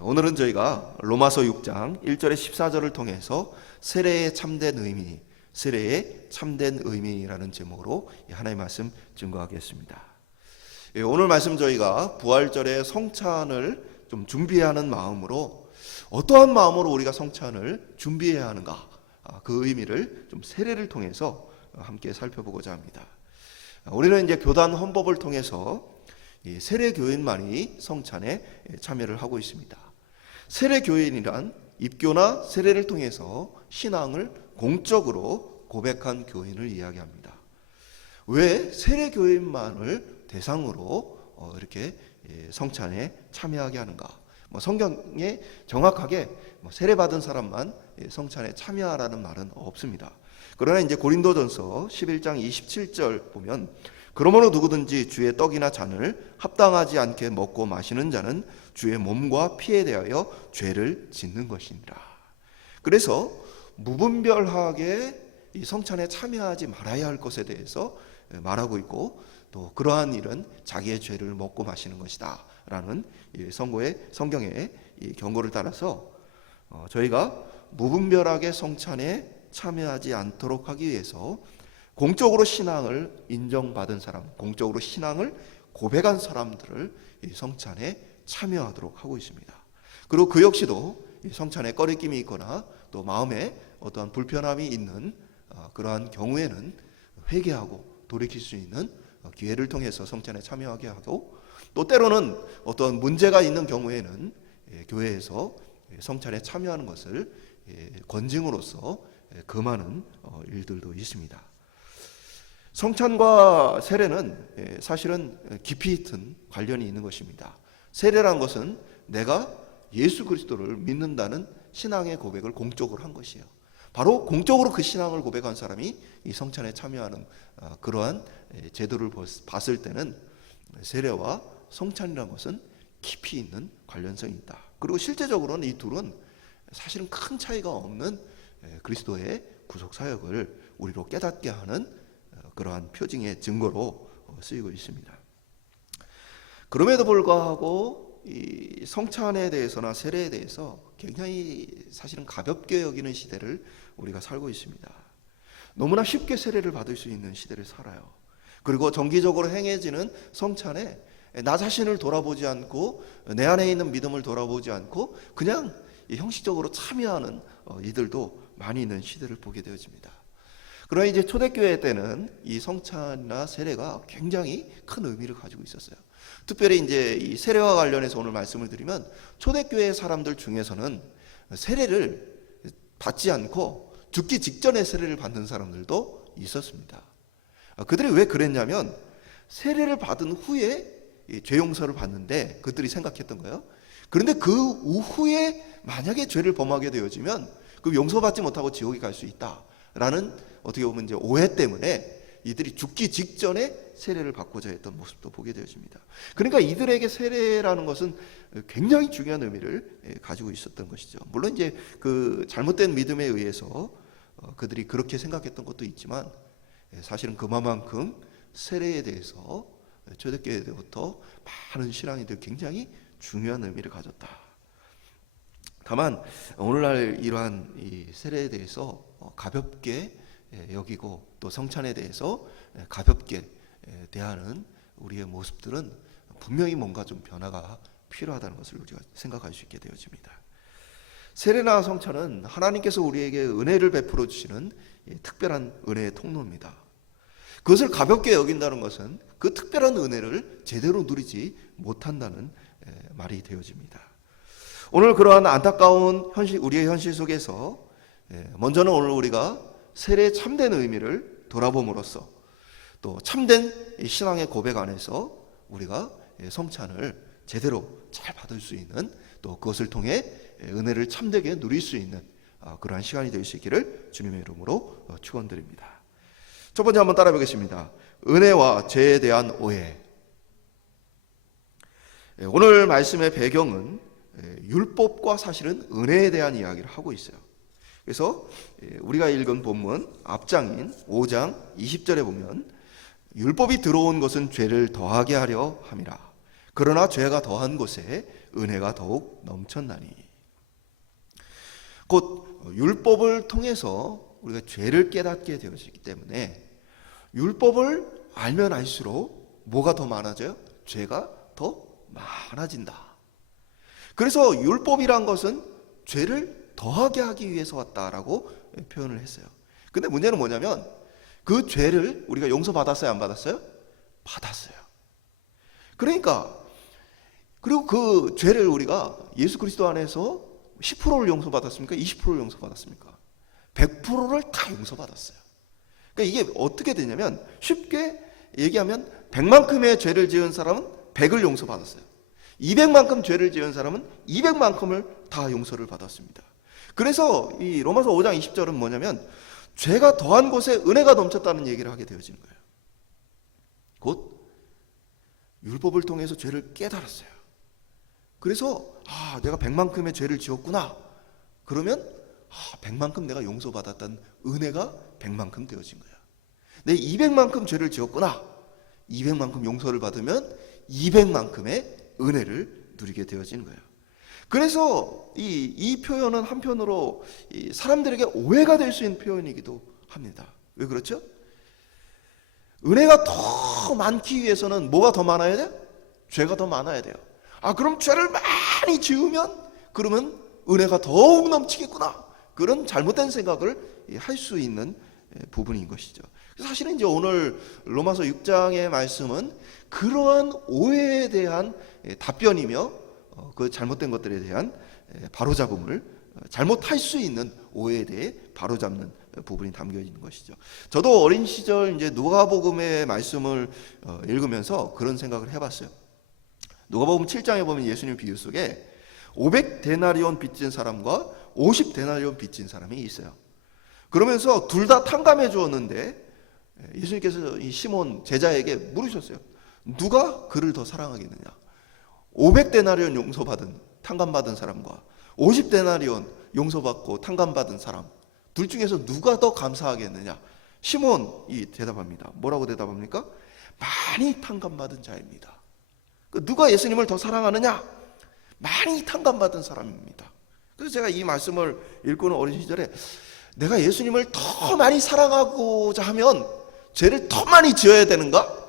오늘은 저희가 로마서 6장 1절에 14절을 통해서 세례의 참된 의미, 세례의 참된 의미라는 제목으로 하나님의 말씀 증거하겠습니다. 오늘 말씀 저희가 부활절의 성찬을 좀 준비하는 마음으로 어떠한 마음으로 우리가 성찬을 준비해야 하는가, 그 의미를 좀 세례를 통해서 함께 살펴보고자 합니다. 우리는 이제 교단 헌법을 통해서 세례 교인만이 성찬에 참여를 하고 있습니다. 세례 교인이란 입교나 세례를 통해서 신앙을 공적으로 고백한 교인을 이야기합니다. 왜 세례 교인만을 대상으로 이렇게 성찬에 참여하게 하는가? 성경에 정확하게 세례 받은 사람만 성찬에 참여하라는 말은 없습니다. 그러나 이제 고린도전서 11장 27절 보면, 그러므로 누구든지 주의 떡이나 잔을 합당하지 않게 먹고 마시는 자는 주의 몸과 피에 대하여 죄를 짓는 것이니라. 그래서 무분별하게 이 성찬에 참여하지 말아야 할 것에 대해서 말하고 있고, 또 그러한 일은 자기의 죄를 먹고 마시는 것이다 라는 성경의 경고를 따라서 저희가 무분별하게 성찬에 참여하지 않도록 하기 위해서 공적으로 신앙을 인정받은 사람, 공적으로 신앙을 고백한 사람들을 성찬에 참여하도록 하고 있습니다. 그리고 그 역시도 성찬에 꺼리낌이 있거나 또 마음에 어떠한 불편함이 있는 그러한 경우에는 회개하고 돌이킬 수 있는 기회를 통해서 성찬에 참여하게 하고, 또 때로는 어떤 문제가 있는 경우에는 교회에서 성찬에 참여하는 것을 권징으로서 금하는 일들도 있습니다. 성찬과 세례는 사실은 깊이 있는 관련이 있는 것입니다. 세례란 것은 내가 예수 그리스도를 믿는다는 신앙의 고백을 공적으로 한 것이에요. 바로 공적으로 그 신앙을 고백한 사람이 이 성찬에 참여하는 그러한 제도를 봤을 때는 세례와 성찬이라는 것은 깊이 있는 관련성이 있다. 그리고 실제적으로는 이 둘은 사실은 큰 차이가 없는 그리스도의 구속 사역을 우리로 깨닫게 하는 그러한 표징의 증거로 쓰이고 있습니다. 그럼에도 불구하고 이 성찬에 대해서나 세례에 대해서 굉장히 사실은 가볍게 여기는 시대를 우리가 살고 있습니다. 너무나 쉽게 세례를 받을 수 있는 시대를 살아요. 그리고 정기적으로 행해지는 성찬에 나 자신을 돌아보지 않고 내 안에 있는 믿음을 돌아보지 않고 그냥 형식적으로 참여하는 이들도 많이 있는 시대를 보게 되어집니다. 그러나 이제 초대교회 때는 이 성찬이나 세례가 굉장히 큰 의미를 가지고 있었어요. 특별히 이제 이 세례와 관련해서 오늘 말씀을 드리면, 초대교회 사람들 중에서는 세례를 받지 않고 죽기 직전에 세례를 받는 사람들도 있었습니다. 그들이 왜 그랬냐면, 세례를 받은 후에 죄 용서를 받는데 그들이 생각했던 거예요. 그런데 그 후에 만약에 죄를 범하게 되어지면 그 용서받지 못하고 지옥에 갈 수 있다라는 어떻게 보면 이제 오해 때문에 이들이 죽기 직전에 세례를 받고자 했던 모습도 보게 되어집니다. 그러니까 이들에게 세례라는 것은 굉장히 중요한 의미를 가지고 있었던 것이죠. 물론 이제 그 잘못된 믿음에 의해서 그들이 그렇게 생각했던 것도 있지만, 사실은 그만큼 세례에 대해서 초대교회 때부터 많은 신앙인들이 굉장히 중요한 의미를 가졌다. 다만 오늘날 이러한 이 세례에 대해서 가볍게 여기고 또 성찬에 대해서 가볍게 대하는 우리의 모습들은 분명히 뭔가 좀 변화가 필요하다는 것을 우리가 생각할 수 있게 되어집니다. 세례나 성찬은 하나님께서 우리에게 은혜를 베풀어 주시는 특별한 은혜의 통로입니다. 그것을 가볍게 여긴다는 것은 그 특별한 은혜를 제대로 누리지 못한다는 말이 되어집니다. 오늘 그러한 안타까운 현실, 우리의 현실 속에서 먼저는 오늘 우리가 세례의 참된 의미를 돌아봄으로써, 또 참된 신앙의 고백 안에서 우리가 성찬을 제대로 잘 받을 수 있는, 또 그것을 통해 은혜를 참되게 누릴 수 있는 그러한 시간이 될 수 있기를 주님의 이름으로 축원드립니다. 첫 번째 한번 따라 보겠습니다. 은혜와 죄에 대한 오해. 오늘 말씀의 배경은 율법과 사실은 은혜에 대한 이야기를 하고 있어요. 그래서 우리가 읽은 본문 앞장인 5장 20절에 보면, 율법이 들어온 것은 죄를 더하게 하려 함이라. 그러나 죄가 더한 곳에 은혜가 더욱 넘쳤나니. 곧 율법을 통해서 우리가 죄를 깨닫게 되었기 때문에 율법을 알면 알수록 뭐가 더 많아져요? 죄가 더 많아진다. 그래서 율법이란 것은 죄를 더하게 하기 위해서 왔다라고 표현을 했어요. 근데 문제는 뭐냐면 그 죄를 우리가 용서받았어요, 안 받았어요? 받았어요. 그러니까 그리고 그 죄를 우리가 예수 그리스도 안에서 10%를 용서받았습니까? 20%를 용서받았습니까? 100%를 다 용서받았어요. 그러니까 이게 어떻게 되냐면 쉽게 얘기하면 100만큼의 죄를 지은 사람은 100을 용서받았어요. 200만큼 죄를 지은 사람은 200만큼을 다 용서를 받았습니다. 그래서 이 로마서 5장 20절은 뭐냐면 죄가 더한 곳에 은혜가 넘쳤다는 얘기를 하게 되어지는 거예요. 곧 율법을 통해서 죄를 깨달았어요. 그래서 내가 100만큼의 죄를 지었구나. 그러면 100만큼 내가 용서받았다는 은혜가 100만큼 되어진 거야. 내 200만큼 죄를 지었구나. 200만큼 용서를 받으면 200만큼의 은혜를 누리게 되어지는 거예요. 그래서 이 표현은 한편으로 사람들에게 오해가 될 수 있는 표현이기도 합니다. 왜 그렇죠? 은혜가 더 많기 위해서는 뭐가 더 많아야 돼요? 죄가 더 많아야 돼요. 그럼 죄를 많이 지으면 그러면 은혜가 더욱 넘치겠구나. 그런 잘못된 생각을 할 수 있는 부분인 것이죠. 사실은 이제 오늘 로마서 6장의 말씀은 그러한 오해에 대한 답변이며 그 잘못된 것들에 대한 바로잡음을 잘못할 수 있는 오해에 대해 바로잡는 부분이 담겨 있는 것이죠. 저도 어린 시절 이제 누가복음의 말씀을 읽으면서 그런 생각을 해봤어요. 누가복음 7장에 보면 예수님 비유 속에 500데나리온 빚진 사람과 50데나리온 빚진 사람이 있어요. 그러면서 둘 다 탕감해 주었는데 예수님께서 이 시몬 제자에게 물으셨어요. 누가 그를 더 사랑하겠느냐? 500데나리온 용서받은 탕감받은 사람과 50데나리온 용서받고 탕감받은 사람, 둘 중에서 누가 더 감사하겠느냐? 시몬이 대답합니다. 뭐라고 대답합니까? 많이 탕감받은 자입니다. 누가 예수님을 더 사랑하느냐? 많이 탕감받은 사람입니다. 그래서 제가 이 말씀을 읽고는 어린 시절에 내가 예수님을 더 많이 사랑하고자 하면 죄를 더 많이 지어야 되는가?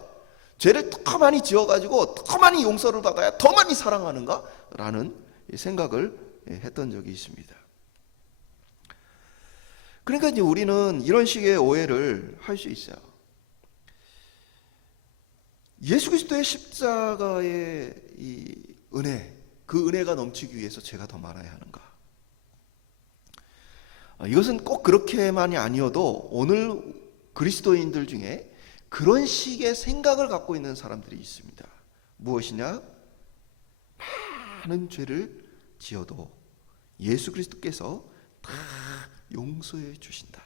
죄를 더 많이 지어가지고 더 많이 용서를 받아야 더 많이 사랑하는가? 라는 생각을 했던 적이 있습니다. 그러니까 이제 우리는 이런 식의 오해를 할 수 있어요. 예수 그리스도의 십자가의 이 은혜, 그 은혜가 넘치기 위해서 죄가 더 많아야 하는가? 이것은 꼭 그렇게만이 아니어도 오늘 그리스도인들 중에 그런 식의 생각을 갖고 있는 사람들이 있습니다. 무엇이냐? 많은 죄를 지어도 예수 그리스도께서 다 용서해 주신다.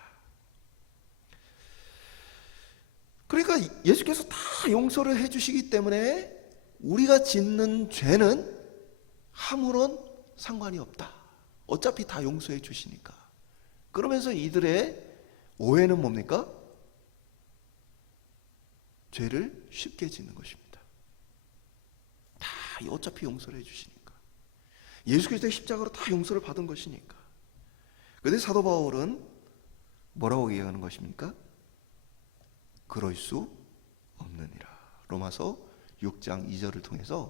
그러니까 예수께서 다 용서를 해 주시기 때문에 우리가 짓는 죄는 아무런 상관이 없다. 어차피 다 용서해 주시니까. 그러면서 이들의 오해는 뭡니까? 죄를 쉽게 짓는 것입니다. 다 어차피 용서를 해주시니까. 예수 그리스도의 십자가로 다 용서를 받은 것이니까. 그런데 사도 바울은 뭐라고 얘기하는 것입니까? 그럴 수 없느니라. 로마서 6장 2절을 통해서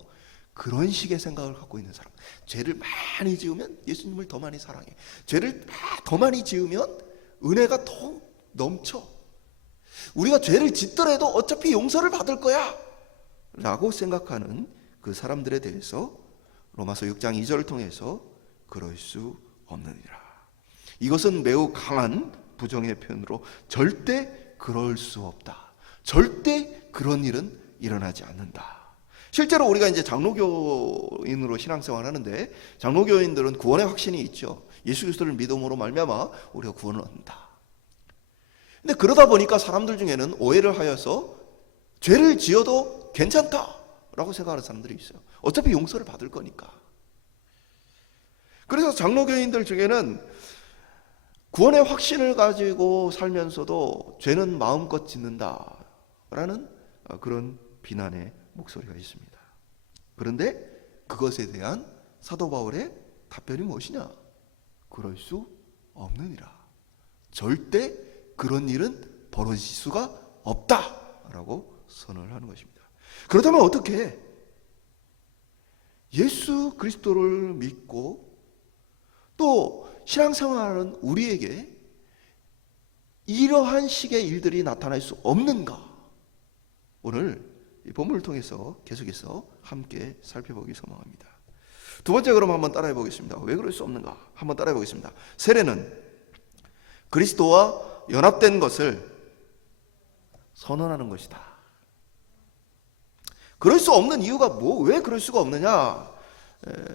그런 식의 생각을 갖고 있는 사람, 죄를 많이 지으면 예수님을 더 많이 사랑해. 죄를 더 많이 지으면 은혜가 더 넘쳐. 우리가 죄를 짓더라도 어차피 용서를 받을 거야 라고 생각하는 그 사람들에 대해서 로마서 6장 2절을 통해서 그럴 수 없느니라. 이것은 매우 강한 부정의 표현으로 절대 그럴 수 없다. 절대 그런 일은 일어나지 않는다. 실제로 우리가 이제 장로교인으로 신앙생활 하는데 장로교인들은 구원의 확신이 있죠. 예수 그리스도를 믿음으로 말미암아 우리가 구원을 얻는다. 근데 그러다 보니까 사람들 중에는 오해를 하여서 죄를 지어도 괜찮다라고 생각하는 사람들이 있어요. 어차피 용서를 받을 거니까. 그래서 장로교인들 중에는 구원의 확신을 가지고 살면서도 죄는 마음껏 짓는다라는 그런 비난의 목소리가 있습니다. 그런데 그것에 대한 사도 바울의 답변이 무엇이냐? 그럴 수 없느니라. 절대 그런 일은 벌어질 수가 없다라고 선언을 하는 것입니다. 그렇다면 어떻게 해? 예수 그리스도를 믿고 또 신앙생활하는 우리에게 이러한 식의 일들이 나타날 수 없는가? 오늘 이 본문을 통해서 계속해서 함께 살펴보기 소망합니다. 두 번째 그럼 한번 따라해 보겠습니다. 왜 그럴 수 없는가? 한번 따라해 보겠습니다. 세례는 그리스도와 연합된 것을 선언하는 것이다. 그럴 수 없는 이유가 왜 그럴 수가 없느냐?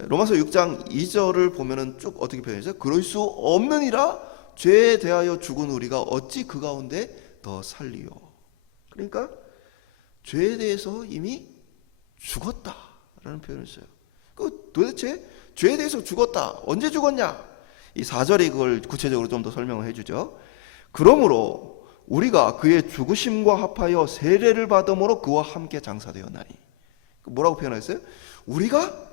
로마서 6장 2절을 보면은 쭉 어떻게 표현해서 그럴 수 없느니라 죄에 대하여 죽은 우리가 어찌 그 가운데 더 살리요. 그러니까 죄에 대해서 이미 죽었다라는 표현을 써요. 도대체 죄에 대해서 죽었다. 언제 죽었냐? 이 4절이 그걸 구체적으로 좀 더 설명을 해주죠. 그러므로 우리가 그의 죽으심과 합하여 세례를 받음으로 그와 함께 장사되었나니. 뭐라고 표현했어요? 우리가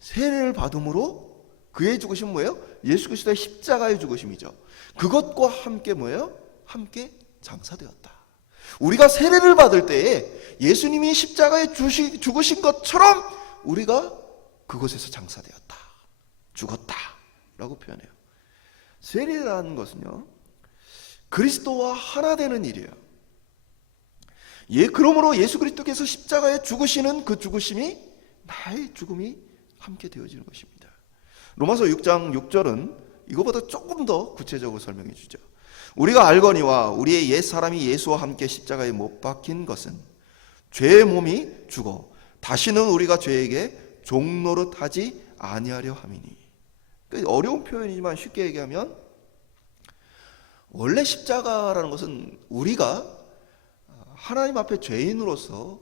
세례를 받음으로 그의 죽으심은 뭐예요? 예수 그리스도의 십자가의 죽으심이죠. 그것과 함께 뭐예요? 함께 장사되었다. 우리가 세례를 받을 때에 예수님이 십자가에 죽으신 것처럼 우리가 그곳에서 장사되었다. 죽었다. 라고 표현해요. 세례라는 것은요, 그리스도와 하나 되는 일이에요. 그러므로 예수 그리스도께서 십자가에 죽으시는 그 죽으심이 나의 죽음이 함께 되어지는 것입니다. 로마서 6장 6절은 이거보다 조금 더 구체적으로 설명해 주죠. 우리가 알거니와 우리의 옛 사람이 예수와 함께 십자가에 못 박힌 것은 죄의 몸이 죽어 다시는 우리가 죄에게 종노릇하지 아니하려 함이니. 어려운 표현이지만 쉽게 얘기하면 원래 십자가라는 것은 우리가 하나님 앞에 죄인으로서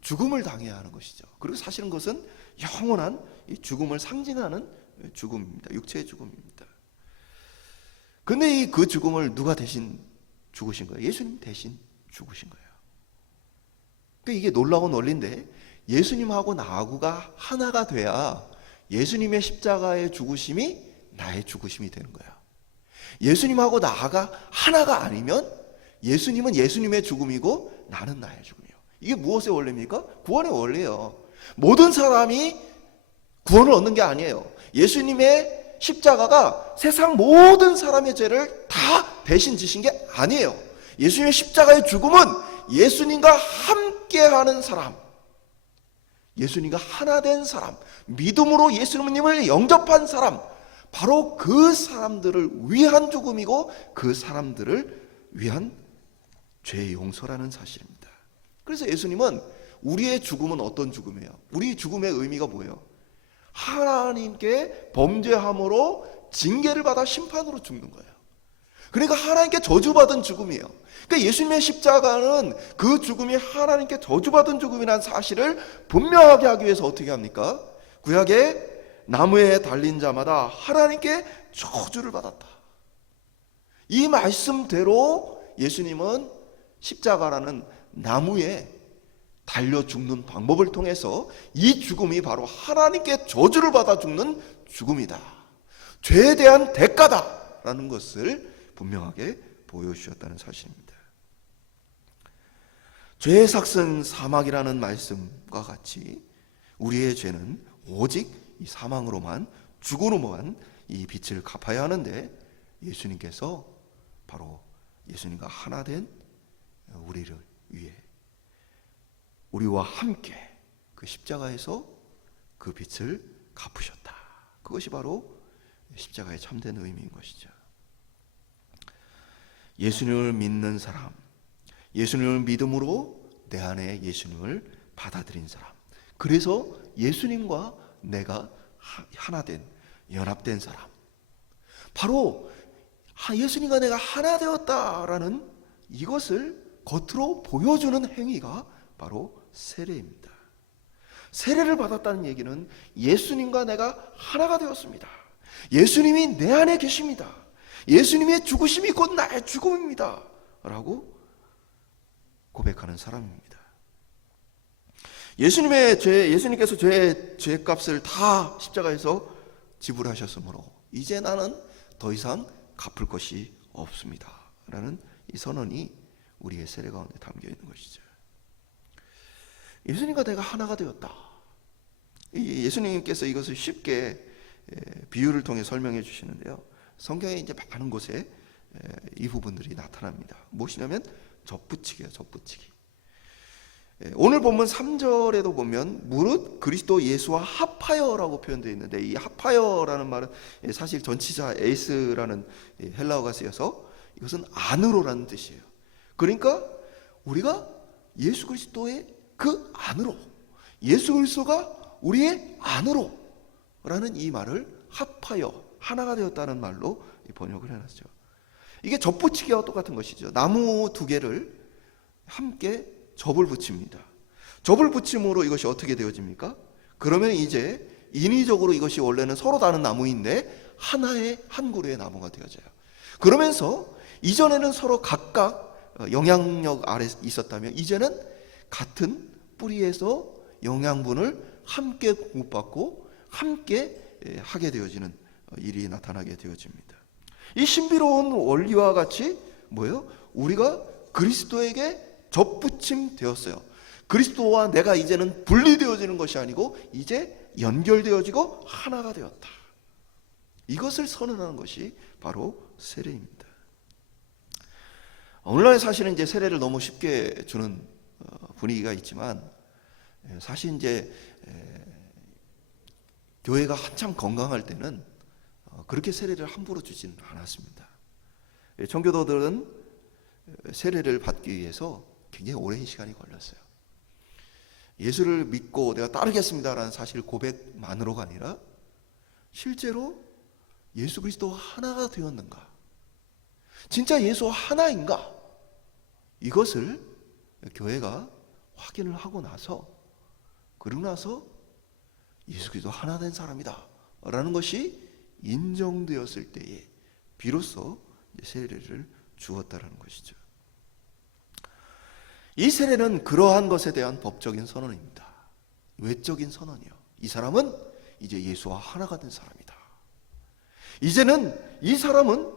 죽음을 당해야 하는 것이죠. 그리고 사실은 그것은 영원한 죽음을 상징하는 죽음입니다. 육체의 죽음입니다. 근데 그 죽음을 누가 대신 죽으신 거예요? 예수님 대신 죽으신 거예요. 그러니까 이게 놀라운 원리인데 예수님하고 나하고가 하나가 돼야 예수님의 십자가의 죽으심이 나의 죽으심이 되는 거야. 예수님하고 나가 하나가 아니면 예수님은 예수님의 죽음이고 나는 나의 죽음이에요. 이게 무엇의 원리입니까? 구원의 원리예요. 모든 사람이 구원을 얻는 게 아니에요. 예수님의 십자가가 세상 모든 사람의 죄를 다 대신 지신 게 아니에요. 예수님의 십자가의 죽음은 예수님과 함께하는 사람, 예수님과 하나 된 사람, 믿음으로 예수님을 영접한 사람, 바로 그 사람들을 위한 죽음이고 그 사람들을 위한 죄의 용서라는 사실입니다. 그래서 예수님은 우리의 죽음은 어떤 죽음이에요? 우리 죽음의 의미가 뭐예요? 하나님께 범죄함으로 징계를 받아 심판으로 죽는 거예요. 그러니까 하나님께 저주받은 죽음이에요. 그러니까 예수님의 십자가는 그 죽음이 하나님께 저주받은 죽음이라는 사실을 분명하게 하기 위해서 어떻게 합니까? 구약에 나무에 달린 자마다 하나님께 저주를 받았다. 이 말씀대로 예수님은 십자가라는 나무에 달려 죽는 방법을 통해서 이 죽음이 바로 하나님께 저주를 받아 죽는 죽음이다. 죄에 대한 대가다라는 것을 분명하게 보여주셨다는 사실입니다. 죄의 삭은 사막이라는 말씀과 같이 우리의 죄는 오직 이 사망으로만, 죽음으로만 이 빚을 갚아야 하는데 예수님께서 바로 예수님과 하나 된 우리를 위해 우리와 함께 그 십자가에서 그 빚을 갚으셨다. 그것이 바로 십자가의 참된 의미인 것이죠. 예수님을 믿는 사람, 예수님을 믿음으로 내 안에 예수님을 받아들인 사람, 그래서 예수님과 내가 하나 된, 연합된 사람, 바로 예수님과 내가 하나 되었다라는 이것을 겉으로 보여주는 행위가 바로 세례입니다. 세례를 받았다는 얘기는 예수님과 내가 하나가 되었습니다. 예수님이 내 안에 계십니다. 예수님의 죽으심이 곧 나의 죽음입니다 라고 고백하는 사람입니다. 예수님께서 죄값을 다 십자가에서 지불하셨으므로 이제 나는 더 이상 갚을 것이 없습니다 라는 이 선언이 우리의 세례 가운데 담겨 있는 것이죠. 예수님과 내가 하나가 되었다. 예수님께서 이것을 쉽게 비유를 통해 설명해 주시는데요, 성경에 이제 많은 곳에 이 부분들이 나타납니다. 무엇이냐면 접붙이기예요. 접붙이기. 오늘 본문 3절에도 보면 무릇 그리스도 예수와 합하여라고 표현되어 있는데, 이 합하여라는 말은 사실 전치사 에이스라는 헬라어가 쓰여서 이것은 안으로라는 뜻이에요. 그러니까 우리가 예수 그리스도의 그 안으로, 예수 그리스도가 우리의 안으로 라는 이 말을 합하여, 하나가 되었다는 말로 번역을 해놨죠. 이게 접붙이기와 똑같은 것이죠. 나무 두 개를 함께 접을 붙입니다. 접을 붙임으로 이것이 어떻게 되어집니까? 그러면 이제 인위적으로 이것이 원래는 서로 다른 나무인데 하나의 한 그루의 나무가 되어져요. 그러면서 이전에는 서로 각각 영향력 아래 있었다면 이제는 같은 뿌리에서 영양분을 함께 공급받고 함께 하게 되어지는 일이 나타나게 되어집니다. 이 신비로운 원리와 같이 뭐예요? 우리가 그리스도에게 접붙임 되었어요. 그리스도와 내가 이제는 분리되어지는 것이 아니고 이제 연결되어지고 하나가 되었다. 이것을 선언하는 것이 바로 세례입니다. 오늘날 사실은 이제 세례를 너무 쉽게 주는 분위기가 있지만, 사실 이제 교회가 한참 건강할 때는 그렇게 세례를 함부로 주지는 않았습니다. 청교도들은 세례를 받기 위해서 굉장히 오랜 시간이 걸렸어요. 예수를 믿고 내가 따르겠습니다라는 사실 고백만으로가 아니라 실제로 예수 그리스도와 하나가 되었는가, 진짜 예수와 하나인가, 이것을 교회가 확인을 하고 나서, 그러고 나서 예수 그리스도 하나 된 사람이다 라는 것이 인정되었을 때에 비로소 세례를 주었다라는 것이죠. 이 세례는 그러한 것에 대한 법적인 선언입니다. 외적인 선언이요. 이 사람은 이제 예수와 하나가 된 사람이다. 이제는 이 사람은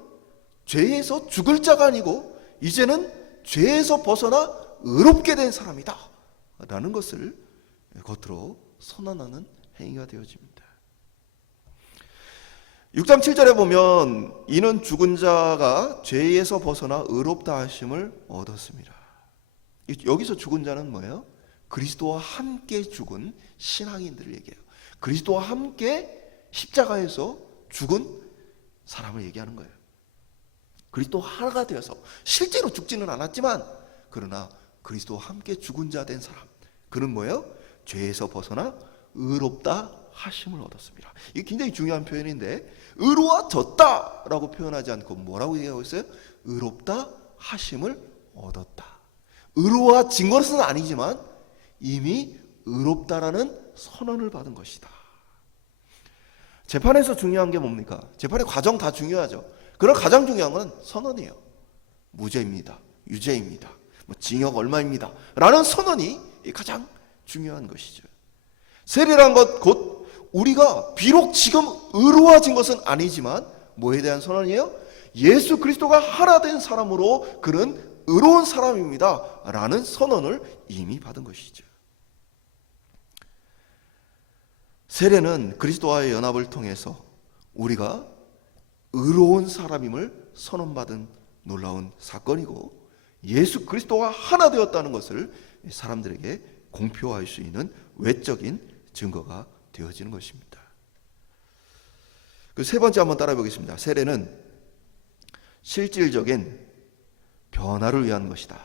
죄에서 죽을 자가 아니고 이제는 죄에서 벗어나 의롭게 된 사람이다 라는 것을 겉으로 선언하는 행위가 되어집니다. 6장 7절에 보면 이는 죽은 자가 죄에서 벗어나 의롭다 하심을 얻었습니다. 여기서 죽은 자는 뭐예요? 그리스도와 함께 죽은 신앙인들을 얘기해요. 그리스도와 함께 십자가에서 죽은 사람을 얘기하는 거예요. 그리스도 하나가 되어서 실제로 죽지는 않았지만 그러나 그리스도와 함께 죽은 자 된 사람, 그는 뭐예요? 죄에서 벗어나 의롭다 하심을 얻었습니다. 이게 굉장히 중요한 표현인데, 의로워졌다라고 표현하지 않고 뭐라고 얘기하고 있어요? 의롭다 하심을 얻었다. 의로워진 것은 아니지만 이미 의롭다라는 선언을 받은 것이다. 재판에서 중요한 게 뭡니까? 재판의 과정 다 중요하죠. 그러나 가장 중요한 건 선언이에요. 무죄입니다, 유죄입니다, 징역 얼마입니다 라는 선언이 가장 중요한 것이죠. 세례란 것 곧 우리가 비록 지금 의로워진 것은 아니지만 뭐에 대한 선언이에요? 예수 그리스도가 하나 된 사람으로 그는 의로운 사람입니다 라는 선언을 이미 받은 것이죠. 세례는 그리스도와의 연합을 통해서 우리가 의로운 사람임을 선언받은 놀라운 사건이고, 예수 그리스도와 하나 되었다는 것을 사람들에게 공표할 수 있는 외적인 증거가 되어지는 것입니다. 그 세 번째 한번 따라해 보겠습니다. 세례는 실질적인 변화를 위한 것이다.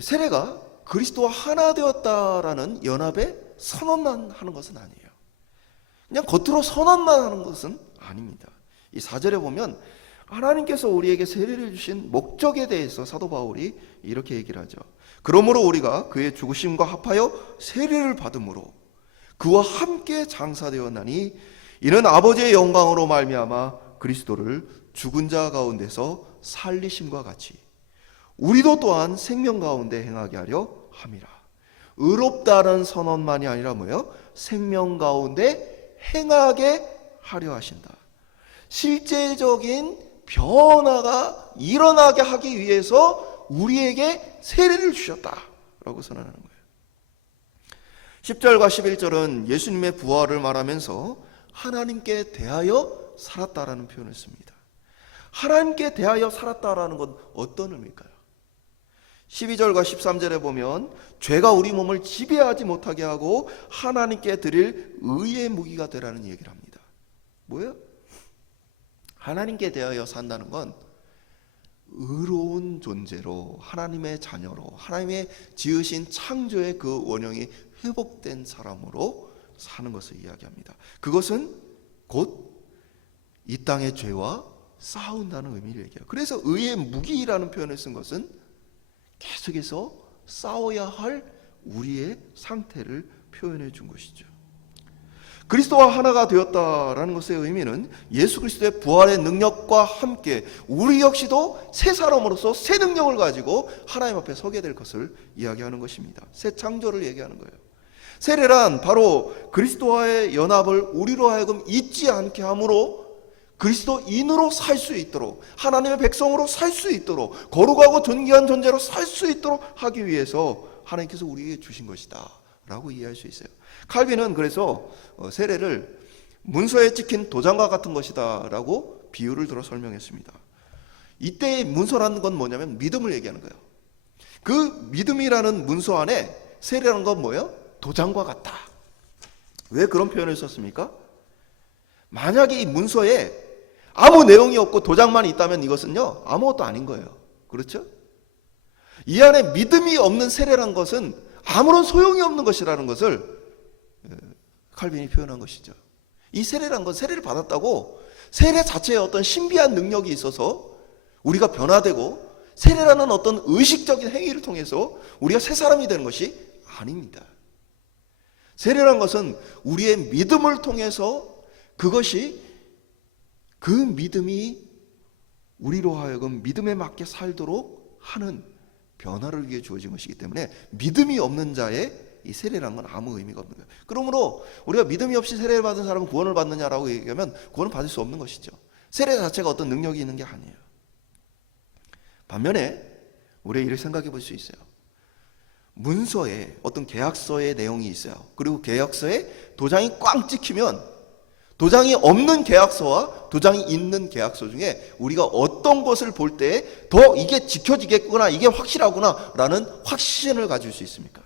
세례가 그리스도와 하나 되었다라는 연합에 선언만 하는 것은 아니에요. 그냥 겉으로 선언만 하는 것은 아닙니다. 이 4절에 보면 하나님께서 우리에게 세례를 주신 목적에 대해서 사도 바울이 이렇게 얘기를 하죠. 그러므로 우리가 그의 죽으심과 합하여 세례를 받음으로 그와 함께 장사되었나니 이는 아버지의 영광으로 말미암아 그리스도를 죽은 자 가운데서 살리심과 같이 우리도 또한 생명 가운데 행하게 하려 함이라. 의롭다는 선언만이 아니라 뭐예요? 생명 가운데 행하게 하려 하신다. 실제적인 변화가 일어나게 하기 위해서 우리에게 세례를 주셨다라고 선언하는 거예요. 10절과 11절은 예수님의 부활을 말하면서 하나님께 대하여 살았다라는 표현을 씁니다. 하나님께 대하여 살았다라는 건 어떤 의미일까요? 12절과 13절에 보면 죄가 우리 몸을 지배하지 못하게 하고 하나님께 드릴 의의 무기가 되라는 얘기를 합니다. 뭐예요? 하나님께 대하여 산다는 건 의로운 존재로, 하나님의 자녀로, 하나님의 지으신 창조의 그 원형이 회복된 사람으로 사는 것을 이야기합니다. 그것은 곧 이 땅의 죄와 싸운다는 의미를 얘기해요. 그래서 의의 무기라는 표현을 쓴 것은 계속해서 싸워야 할 우리의 상태를 표현해 준 것이죠. 그리스도와 하나가 되었다라는 것의 의미는 예수 그리스도의 부활의 능력과 함께 우리 역시도 새 사람으로서 새 능력을 가지고 하나님 앞에 서게 될 것을 이야기하는 것입니다. 새 창조를 얘기하는 거예요. 세례란 바로 그리스도와의 연합을 우리로 하여금 잊지 않게 함으로 그리스도인으로 살 수 있도록, 하나님의 백성으로 살 수 있도록, 거룩하고 존귀한 존재로 살 수 있도록 하기 위해서 하나님께서 우리에게 주신 것이다 라고 이해할 수 있어요. 칼빈은 그래서 세례를 문서에 찍힌 도장과 같은 것이다 라고 비유를 들어 설명했습니다. 이때의 문서라는 건 뭐냐면 믿음을 얘기하는 거예요. 그 믿음이라는 문서 안에 세례라는 건 뭐예요? 도장과 같다. 왜 그런 표현을 썼습니까? 만약에 이 문서에 아무 내용이 없고 도장만 있다면 이것은요 아무것도 아닌 거예요. 그렇죠? 이 안에 믿음이 없는 세례란 것은 아무런 소용이 없는 것이라는 것을 칼빈이 표현한 것이죠. 이 세례란 건 세례를 받았다고 세례 자체에 어떤 신비한 능력이 있어서 우리가 변화되고 세례라는 어떤 의식적인 행위를 통해서 우리가 새 사람이 되는 것이 아닙니다. 세례란 것은 우리의 믿음을 통해서 그것이 그 믿음이 우리로 하여금 믿음에 맞게 살도록 하는 변화를 위해 주어진 것이기 때문에 믿음이 없는 자의 이 세례란 건 아무 의미가 없는 거예요. 그러므로 우리가 믿음이 없이 세례를 받은 사람은 구원을 받느냐라고 얘기하면 구원을 받을 수 없는 것이죠. 세례 자체가 어떤 능력이 있는 게 아니에요. 반면에 우리가 이렇게 생각해 볼 수 있어요. 문서에 어떤 계약서의 내용이 있어요. 그리고 계약서에 도장이 꽝 찍히면 도장이 없는 계약서와 도장이 있는 계약서 중에 우리가 어떤 것을 볼 때 더 이게 지켜지겠구나, 이게 확실하구나 라는 확신을 가질 수 있습니까?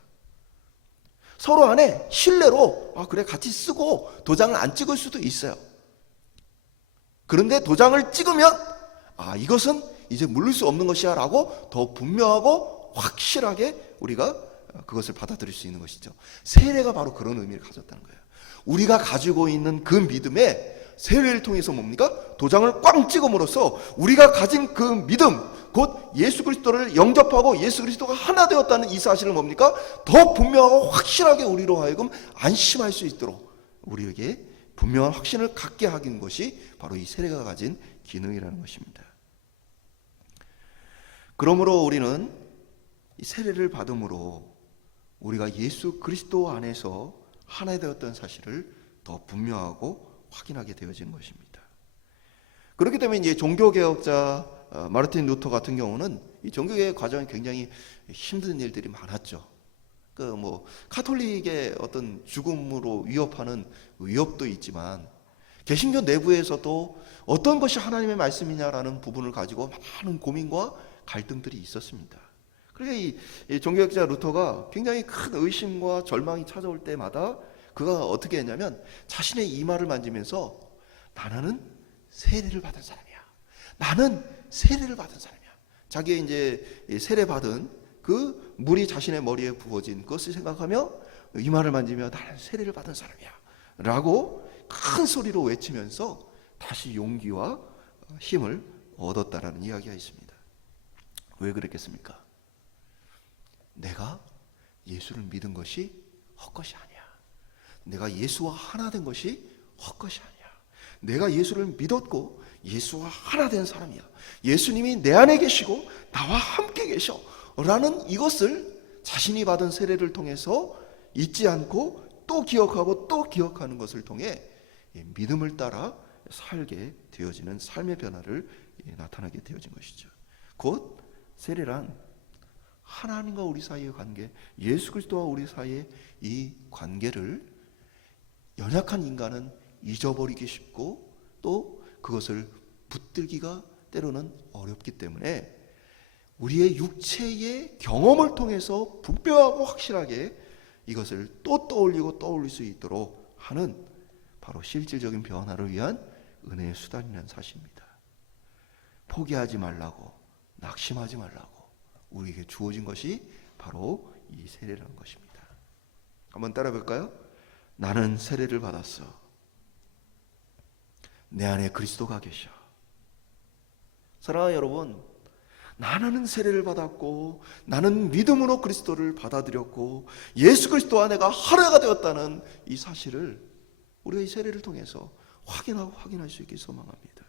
서로 안에 신뢰로 그래 같이 쓰고 도장을 안 찍을 수도 있어요. 그런데 도장을 찍으면 이것은 이제 물릴 수 없는 것이야 라고 더 분명하고 확실하게 우리가 그것을 받아들일 수 있는 것이죠. 세례가 바로 그런 의미를 가졌다는 거예요. 우리가 가지고 있는 그 믿음에 세례를 통해서 뭡니까? 도장을 꽝 찍음으로써 우리가 가진 그 믿음, 곧 예수 그리스도를 영접하고 예수 그리스도가 하나 되었다는 이 사실을 뭡니까? 더 분명하고 확실하게 우리로 하여금 안심할 수 있도록 우리에게 분명한 확신을 갖게 하는 것이 바로 이 세례가 가진 기능이라는 것입니다. 그러므로 우리는 이 세례를 받음으로 우리가 예수 그리스도 안에서 하나 되었던 사실을 더 분명하고 확인하게 되어지는 것입니다. 그렇기 때문에 이제 종교개혁자 마르틴 루터 같은 경우는 이 종교개혁 과정에 굉장히 힘든 일들이 많았죠. 카톨릭의 어떤 죽음으로 위협하는 위협도 있지만 개신교 내부에서도 어떤 것이 하나님의 말씀이냐라는 부분을 가지고 많은 고민과 갈등들이 있었습니다. 그러니까 이 종교개혁자 루터가 굉장히 큰 의심과 절망이 찾아올 때마다 그가 어떻게 했냐면 자신의 이마를 만지면서 나는 세례를 받은 사람이야. 나는 세례를 받은 사람이야. 자기의 이제 세례 받은 그 물이 자신의 머리에 부어진 그것을 생각하며 이마를 만지며 나는 세례를 받은 사람이야. 라고 큰 소리로 외치면서 다시 용기와 힘을 얻었다라는 이야기가 있습니다. 왜 그랬겠습니까? 내가 예수를 믿은 것이 헛것이 아니야. 내가 예수와 하나 된 것이 헛것이 아니야. 내가 예수를 믿었고 예수와 하나 된 사람이야. 예수님이 내 안에 계시고 나와 함께 계셔 라는 이것을 자신이 받은 세례를 통해서 잊지 않고 또 기억하고 또 기억하는 것을 통해 믿음을 따라 살게 되어지는 삶의 변화를 나타나게 되어진 것이죠. 곧 세례란 하나님과 우리 사이의 관계, 예수 그리스도와 우리 사이의 이 관계를 연약한 인간은 잊어버리기 쉽고 또 그것을 붙들기가 때로는 어렵기 때문에 우리의 육체의 경험을 통해서 분명하고 확실하게 이것을 또 떠올리고 떠올릴 수 있도록 하는 바로 실질적인 변화를 위한 은혜의 수단이라는 사실입니다. 포기하지 말라고, 낙심하지 말라고 우리에게 주어진 것이 바로 이 세례라는 것입니다. 한번 따라 볼까요? 나는 세례를 받았어. 내 안에 그리스도가 계셔. 사랑하는 여러분, 나는 세례를 받았고 나는 믿음으로 그리스도를 받아들였고 예수 그리스도와 내가 하나가 되었다는 이 사실을 우리가 이 세례를 통해서 확인할 수 있게 소망합니다.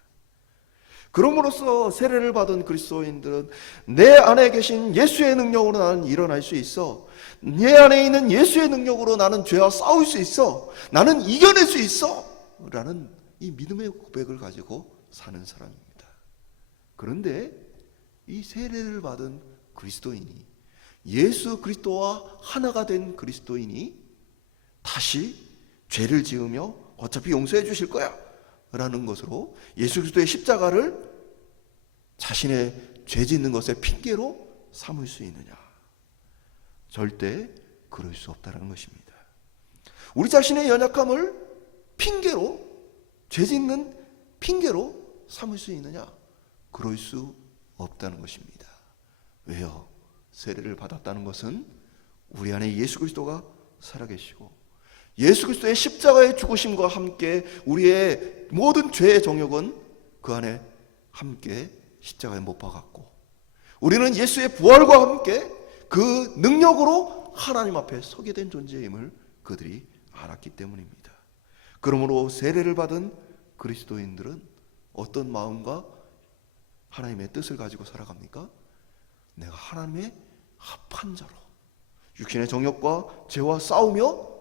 그럼으로써 세례를 받은 그리스도인들은 내 안에 계신 예수의 능력으로 나는 일어날 수 있어. 내 안에 있는 예수의 능력으로 나는 죄와 싸울 수 있어. 나는 이겨낼 수 있어. 라는 이 믿음의 고백을 가지고 사는 사람입니다. 그런데 이 세례를 받은 그리스도인이, 예수 그리스도와 하나가 된 그리스도인이 다시 죄를 지으며 어차피 용서해 주실 거야 라는 것으로 예수 그리스도의 십자가를 자신의 죄 짓는 것의 핑계로 삼을 수 있느냐? 절대 그럴 수 없다는 것입니다. 우리 자신의 연약함을 핑계로, 죄 짓는 핑계로 삼을 수 있느냐? 그럴 수 없다는 것입니다. 왜요? 세례를 받았다는 것은 우리 안에 예수 그리스도가 살아계시고 예수 그리스도의 십자가의 죽으심과 함께 우리의 모든 죄의 정욕은 그 안에 함께 십자가에 못 박았고 우리는 예수의 부활과 함께 그 능력으로 하나님 앞에 서게 된 존재임을 그들이 알았기 때문입니다. 그러므로 세례를 받은 그리스도인들은 어떤 마음과 하나님의 뜻을 가지고 살아갑니까? 내가 하나님의 합한 자로 육신의 정욕과 죄와 싸우며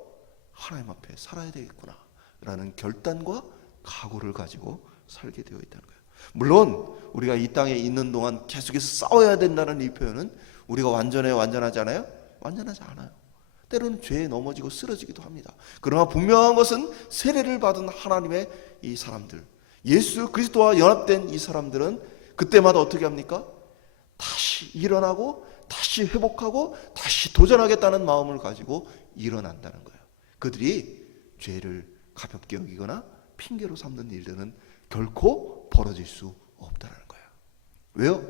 하나님 앞에 살아야 되겠구나 라는 결단과 각오를 가지고 살게 되어 있다는 거예요. 물론 우리가 이 땅에 있는 동안 계속해서 싸워야 된다는 이 표현은 우리가 완전하지 않아요? 완전하지 않아요. 때로는 죄에 넘어지고 쓰러지기도 합니다. 그러나 분명한 것은 세례를 받은 하나님의 이 사람들, 예수 그리스도와 연합된 이 사람들은 그때마다 어떻게 합니까? 다시 일어나고 다시 회복하고 다시 도전하겠다는 마음을 가지고 일어난다는 거예요. 그들이 죄를 가볍게 여기거나 핑계로 삼는 일들은 결코 벌어질 수 없다는 거예요. 왜요?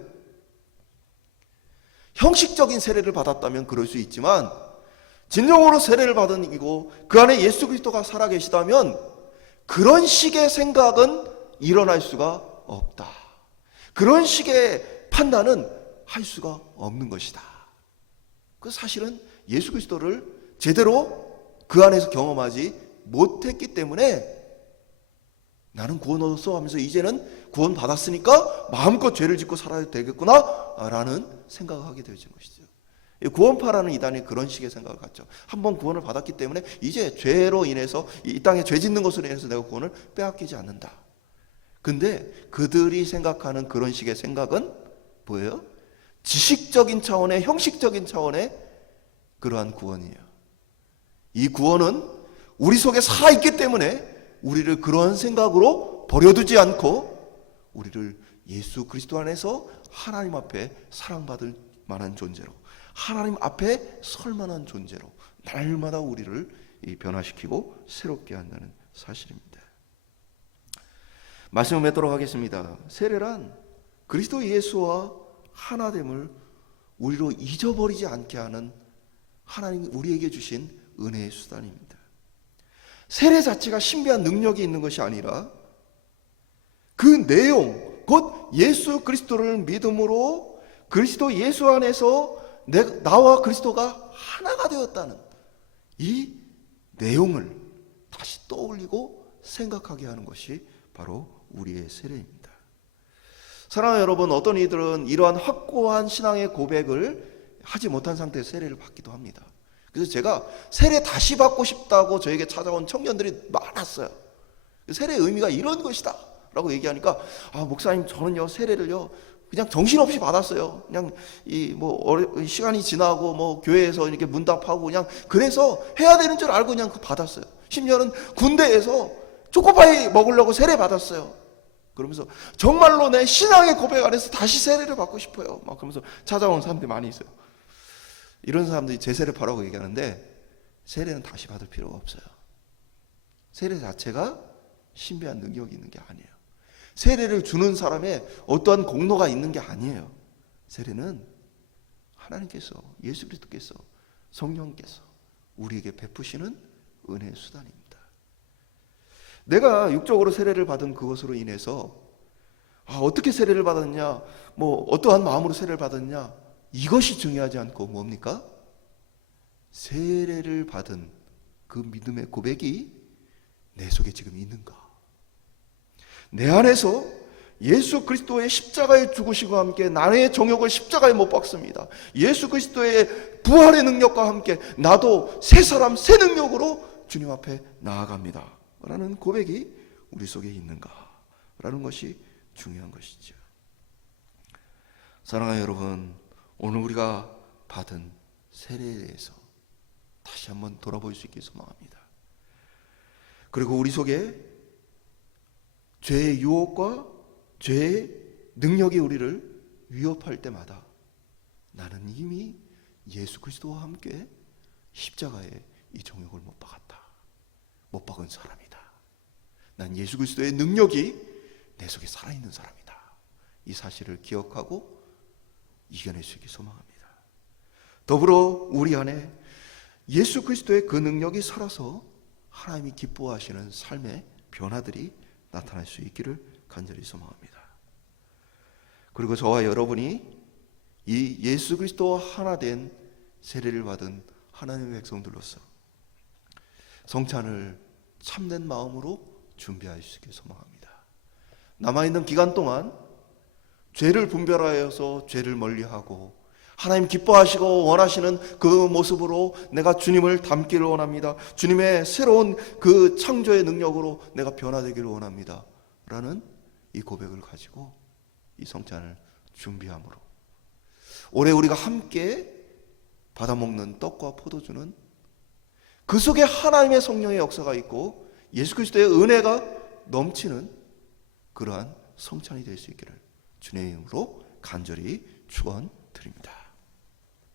형식적인 세례를 받았다면 그럴 수 있지만 진정으로 세례를 받은 이고 그 안에 예수 그리스도가 살아계시다면 그런 식의 생각은 일어날 수가 없다. 그런 식의 판단은 할 수가 없는 것이다. 그 사실은 예수 그리스도를 제대로 그 안에서 경험하지 못했기 때문에 나는 구원 얻었어 하면서 이제는 구원 받았으니까 마음껏 죄를 짓고 살아야 되겠구나 라는 생각을 하게 되어진 것이죠. 구원파라는 이단이 그런 식의 생각을 갖죠. 한번 구원을 받았기 때문에 이제 죄로 인해서 이 땅에 죄 짓는 것으로 인해서 내가 구원을 빼앗기지 않는다. 근데 그들이 생각하는 그런 식의 생각은 뭐예요? 지식적인 차원의, 형식적인 차원의 그러한 구원이에요. 이 구원은 우리 속에 살아있기 때문에 우리를 그러한 생각으로 버려두지 않고 우리를 예수 그리스도 안에서 하나님 앞에 사랑받을 만한 존재로, 하나님 앞에 설 만한 존재로 날마다 우리를 변화시키고 새롭게 한다는 사실입니다. 말씀을 맺도록 하겠습니다. 세례란 그리스도 예수와 하나됨을 우리로 잊어버리지 않게 하는 하나님 우리에게 주신 은혜의 수단입니다. 세례 자체가 신비한 능력이 있는 것이 아니라 그 내용, 곧 예수 그리스도를 믿음으로 그리스도 예수 안에서 나와 그리스도가 하나가 되었다는 이 내용을 다시 떠올리고 생각하게 하는 것이 바로 우리의 세례입니다. 사랑하는 여러분, 어떤 이들은 이러한 확고한 신앙의 고백을 하지 못한 상태에서 세례를 받기도 합니다. 그래서 제가 세례 다시 받고 싶다고 저에게 찾아온 청년들이 많았어요. 세례의 의미가 이런 것이다 라고 얘기하니까, 목사님, 저는요 세례를요 그냥 정신없이 받았어요. 그냥 시간이 지나고 교회에서 이렇게 문답하고 그냥 그래서 해야 되는 줄 알고 그냥 받았어요. 심지어는 군대에서 초코파이 먹으려고 세례 받았어요. 그러면서 정말로 내 신앙의 고백 안에서 다시 세례를 받고 싶어요. 막 그러면서 찾아오는 사람들이 많이 있어요. 이런 사람들이 제세례 받으라고 얘기하는데, 세례는 다시 받을 필요가 없어요. 세례 자체가 신비한 능력이 있는 게 아니에요. 세례를 주는 사람의 어떠한 공로가 있는 게 아니에요. 세례는 하나님께서, 예수 그리스도께서, 성령께서 우리에게 베푸시는 은혜의 수단입니다. 내가 육적으로 세례를 받은 그것으로 인해서 어떻게 세례를 받았냐, 어떠한 마음으로 세례를 받았냐, 이것이 중요하지 않고 뭡니까? 세례를 받은 그 믿음의 고백이 내 속에 지금 있는가? 내 안에서 예수 그리스도의 십자가의 죽으심과 함께 나의 정욕을 십자가에 못 박습니다. 예수 그리스도의 부활의 능력과 함께 나도 새 사람, 새 능력으로 주님 앞에 나아갑니다 라는 고백이 우리 속에 있는가 라는 것이 중요한 것이죠. 사랑하는 여러분, 오늘 우리가 받은 세례에 대해서 다시 한번 돌아볼 수 있길 소망합니다. 그리고 우리 속에 죄의 유혹과 죄의 능력이 우리를 위협할 때마다 나는 이미 예수 그리스도와 함께 십자가에 이 정욕을 못 박았다, 못 박은 사람이다. 난 예수 그리스도의 능력이 내 속에 살아있는 사람이다. 이 사실을 기억하고 이겨낼 수 있길 소망합니다. 더불어 우리 안에 예수 그리스도의 그 능력이 살아서 하나님이 기뻐하시는 삶의 변화들이 나타날 수 있기를 간절히 소망합니다. 그리고 저와 여러분이 이 예수 그리스도와 하나 된 세례를 받은 하나님의 백성들로서 성찬을 참된 마음으로 준비할 수 있길 소망합니다. 남아있는 기간 동안 죄를 분별하여서 죄를 멀리하고 하나님 기뻐하시고 원하시는 그 모습으로 내가 주님을 닮기를 원합니다. 주님의 새로운 그 창조의 능력으로 내가 변화되기를 원합니다 라는 이 고백을 가지고 이 성찬을 준비함으로 올해 우리가 함께 받아먹는 떡과 포도주는 그 속에 하나님의 성령의 역사가 있고 예수 그리스도의 은혜가 넘치는 그러한 성찬이 될 수 있기를 주님의 이름으로 간절히 축원드립니다.